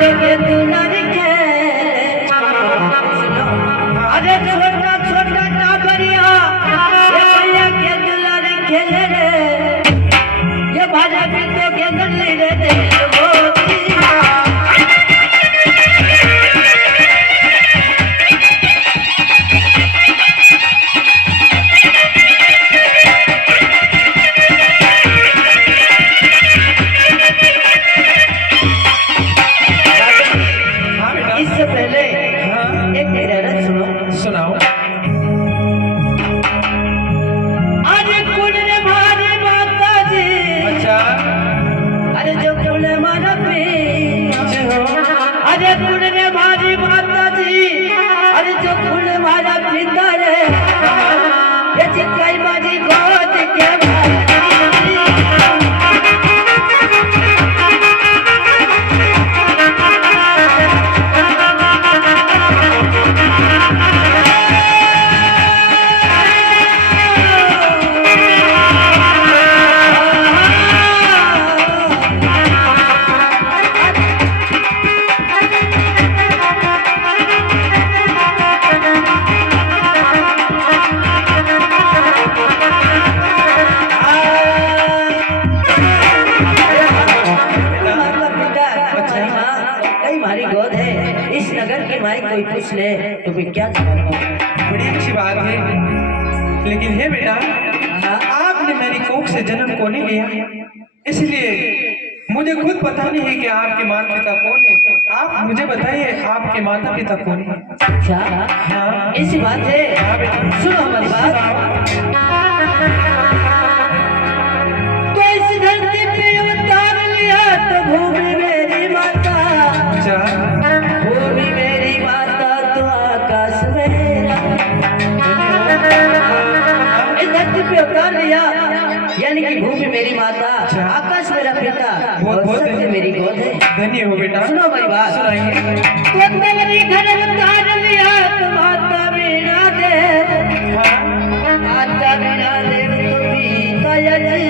जगह दुलार के अरे छोटा छोटा टाबरिया ये भैया के दुलार खेले रे ये भाजा पीते के गली रे देश मोती इससे पहले एक मेरा रथ सुनो सुनाओ। अरे कुल ने मारी माता जी अच्छा अरे जो कुल मारा अरे कुल ने मारी माता जी अरे जो कुल मारा पिता रे ये चिकाई बाजी गोद के इस नगर की माई कोई पूछ ले तो मैं क्या करूंगा। बड़ी अच्छी बात है, लेकिन हे बेटा आपने मेरी कोख से जन्म को नहीं लिया, इसलिए मुझे खुद पता नहीं है कि आपके माता पिता कौन है। आप मुझे बताइए आपके माता पिता कौन है। अच्छा हाँ ऐसी बात है। हाँ बेटा सुनो हमारी बात। तो इस धरती पे उतार लिया तो भूमि मेरी माता भूमि मेरी माता तो आकाश मेरा इस धरती पे उतार लिया यानी कि भूमि मेरी माता आकाश मेरा पिता और सत्य मेरी गोद है। धन्य हो बेटा। सुनो हमारी बात सुनाइए। तो मेरी घर उतार लिया तो माता वीणा देव माता वीणा देव तो पिता यजी